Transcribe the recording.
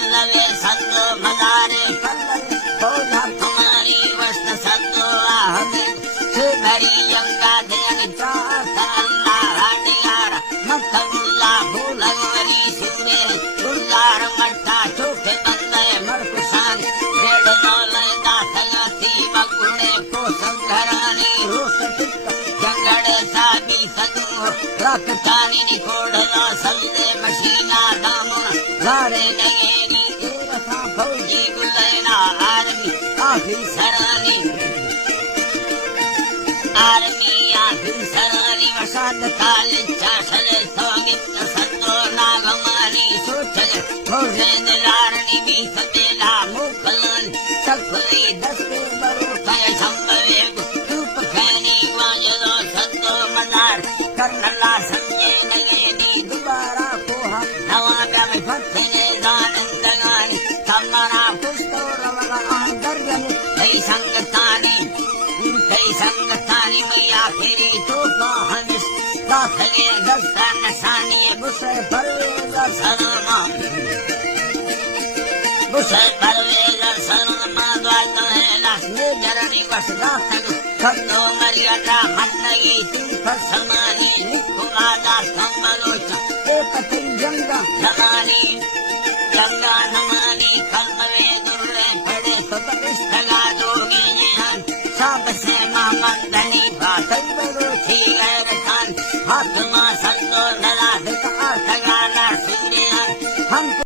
पल्लवे सद्दो मदारे पल्लवे खोजा तुम्हारी वस्त्र सद्दो आहमे भरी यंगा देन चाकल्ला राडियार मक्खुल्ला भूलवरी सिंगे गुल्लार मट्टा चोखे बंदे मरकुशान रेडो लयदा थयती मगुणे को संघरानी रोस टिक्का जंगड़े साबी सदु रखतानी निकोड़ला सल्ले मशीना दामुन गारे नयेनी देवता फौजी गुलैना आर्मी आखिरी सरानी आर्मिया सरानी वसाद काल चाशले सोगित सत्तो नागमानी सोचले भोजन लारणी भी सतेला मुखलन सफरी दस्ते बरु कय संभवे धूप खैनी वाजलो सत्तो मदार कर्नला संजय नयनी दोबारा कोहा नवा प्याम फत्ने दानंदगानी तमरा पुष्पो रवगान दर्गन कई संगतानी मैया फेरी तो हंस दाखले दस्ता नसानी बुसे परवेज सनमा द्वार है लासने जरनी बस दाखल खत्तो मरियादा हन्नगी सिंफर समानी निकुलादा संबलोचा ए पति जंगा जमानी